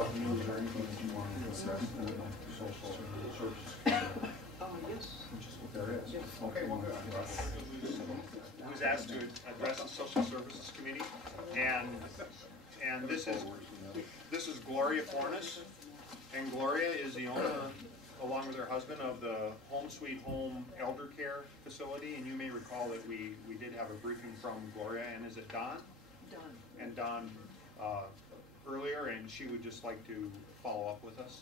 about you, is there anything that you want to discuss in the social services? Yes. Which is what there is. Yes. Okay, well, good. Who was asked to address the Social Services Committee, and this is Gloria Fornes, and Gloria is the owner, along with her husband, of the Home Sweet Home Elder Care Facility, and you may recall that we did have a briefing from Gloria, and is it Dawn? Dawn. And Dawn earlier, and she would just like to follow up with us.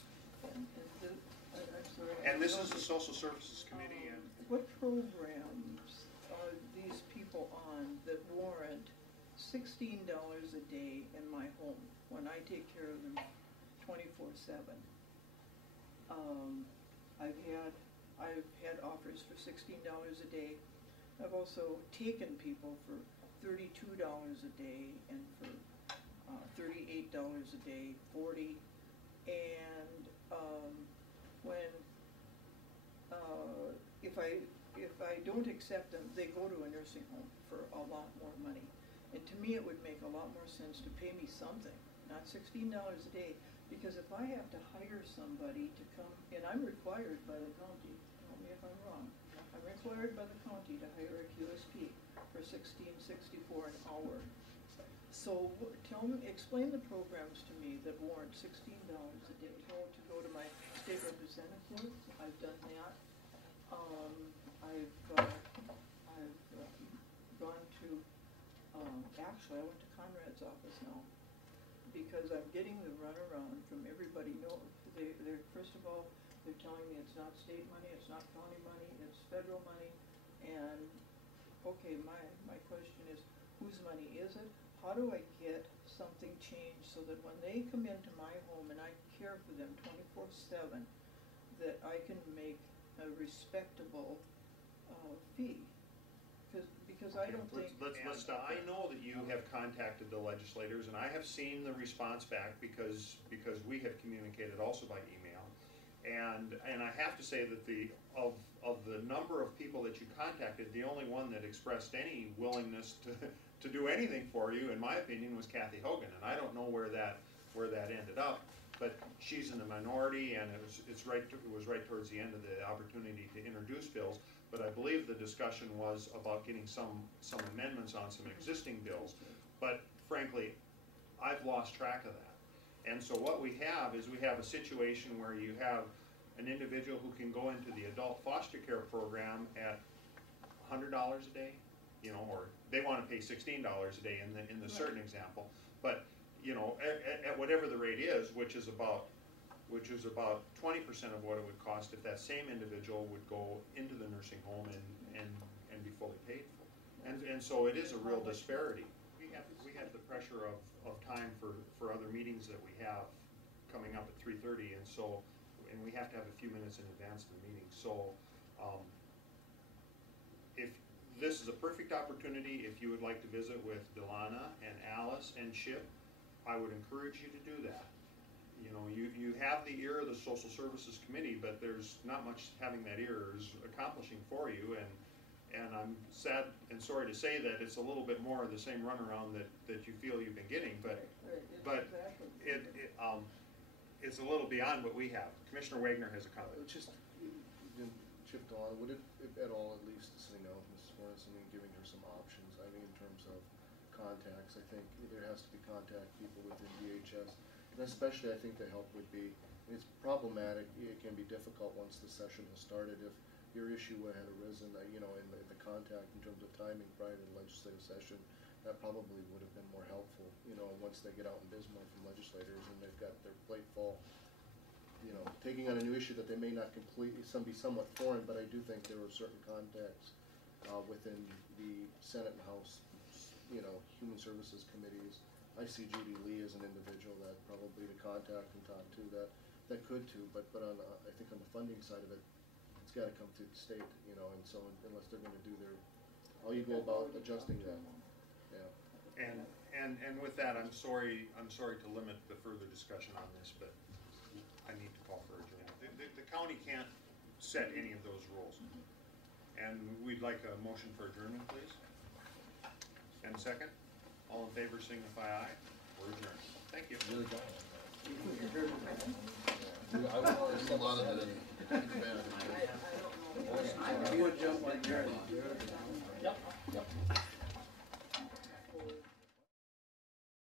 And this is the Social Services Committee. And what programs are these people on that warrant $16 a day in my home when I take care of them 24/7? I've had offers for $16 a day. I've also taken people for $32 a day and for $38 a day, 40, and when if I don't accept them, they go to a nursing home for a lot more money. And to me, it would make a lot more sense to pay me something, not $16 a day, because if I have to hire somebody to come, and I'm required by the county, tell me if I'm wrong, I'm required by the county to hire a QSP for $16.64 an hour. So explain the programs to me that warrant $16 a day. To go to my state representative, I've done that. I've gone to, actually I went to Conrad's office now, because I'm getting the runaround from everybody. No, they're first of all, they're telling me it's not state money, it's not county money, it's federal money. And okay, my question is, whose money is it? How do I get something changed so that when they come into my home and I care for them 24/7, that I can make a respectable fee? Because I don't think... I know that you have contacted the legislators, and I have seen the response back because we have communicated also by email. And I have to say that of the number of people that you contacted, the only one that expressed any willingness to do anything for you, in my opinion, was Kathy Hogan. And I don't know where that ended up, but she's in the minority, and it was right towards the end of the opportunity to introduce bills. But I believe the discussion was about getting some amendments on some existing bills. But frankly, I've lost track of that. And so what we have is we have a situation where you have an individual who can go into the adult foster care program at $100 a day, you know, or they want to pay $16 a day in the certain example. But you know, at whatever the rate is, which is about 20% of what it would cost if that same individual would go into the nursing home and be fully paid for. And so it is a real disparity. We have the pressure of time for other meetings that we have coming up at 3:30, and we have to have a few minutes in advance of the meeting. So if this is a perfect opportunity, if you would like to visit with Delana and Alice and Chip, I would encourage you to do that. You know, you have the ear of the Social Services Committee, but there's not much having that ear is accomplishing for you, and I'm sad and sorry to say that it's a little bit more of the same runaround that you feel you've been getting, but it's a little beyond what we have. Commissioner Wagner has a comment. Just Chip Dawn, would it, if at all, at least, you know, Mrs. Morris, I mean, giving her some options. I mean, in terms of contacts, I think there has to be contact people within DHS, and especially I think the help would be, it's problematic, it can be difficult once the session has started. If your issue had arisen, you know, in the contact in terms of timing prior to the legislative session, that probably would have been more helpful, you know, once they get out in Bismarck from legislators and they've got their plate full, you know, taking on a new issue that they may not completely, be somewhat foreign, but I do think there were certain contacts within the Senate and House, you know, Human Services Committees. I see Judy Lee as an individual that probably to contact and talk to that could too, but on I think on the funding side of it, it's got to come through the state, you know, and so unless they're going to do their, how you go about adjusting that, yeah. And with that, I'm sorry to limit the further discussion on this, but I need to call for adjournment. The county can't set any of those rules, and we'd like a motion for adjournment, please. And a second. All in favor signify aye. We're adjourned. Thank you. Really I would, there's a lot of it in bad. I don't know. You would jump like Jared.